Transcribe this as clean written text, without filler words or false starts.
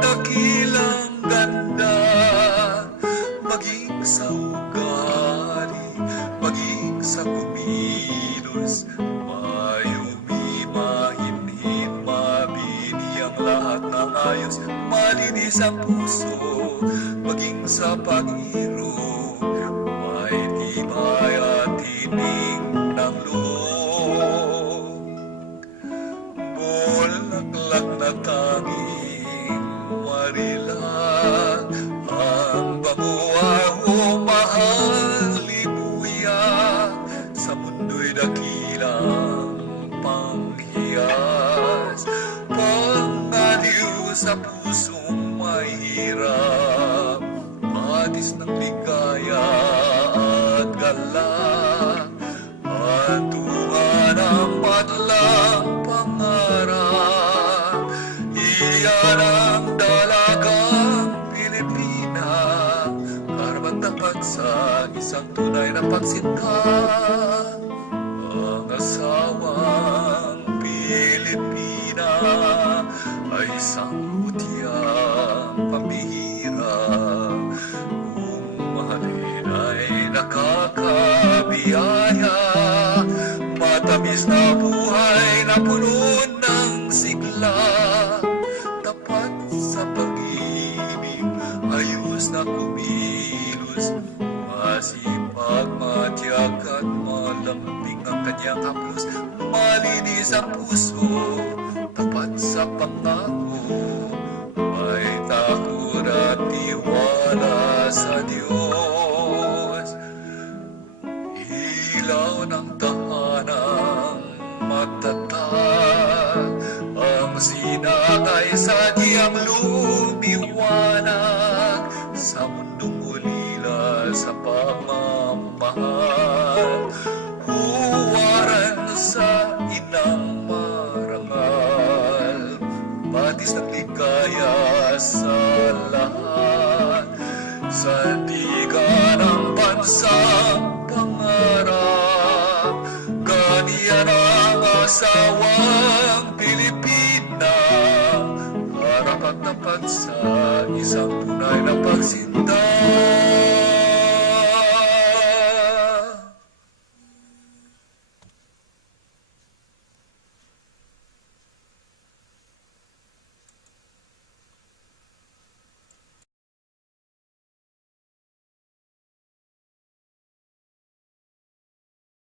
dakilang ganda, maging sa ugali, maging sa kumilos, mayumi, mahinhin, mabini ang lahat ng ayos, malinis ang puso, maging sa pag-iro, may tibay at tining ng loob. Bulaklak na tanging marilang, ang bango mahal libuya, sa mundo'y dakilang panghiyas, pangaliw sa pusong may hirap, matis ng ligaya at galak, at tunga ng madlang pangarap. Iyan ang dalagang Pilipina, karapat-dapat sa isang tunay na pagsinta. Ang asawang Pilipina ay isang hutiang pambihira, kung mahalin ay nakakabiyaya, matamis na buhay na puno ng sigla, tapat sa pag-ibig, ayos na kumilos, masipag, matiyak at malambing ang kanyang haplos, malinis ang puso, tapat sa pangako, may takot at tiwala sa Diyos. Ilaw ng tahanang matatag, ang sinakay sadyang lumiwanag, sa mundong ulila sa pagmamahal, huwaran sa inang marangal, batis ng ligaya sa lahat, sandigan ng bansang pangarap, ganyan ang asawang Pilipina, karapat-dapat sa isang tunay na pagsinta.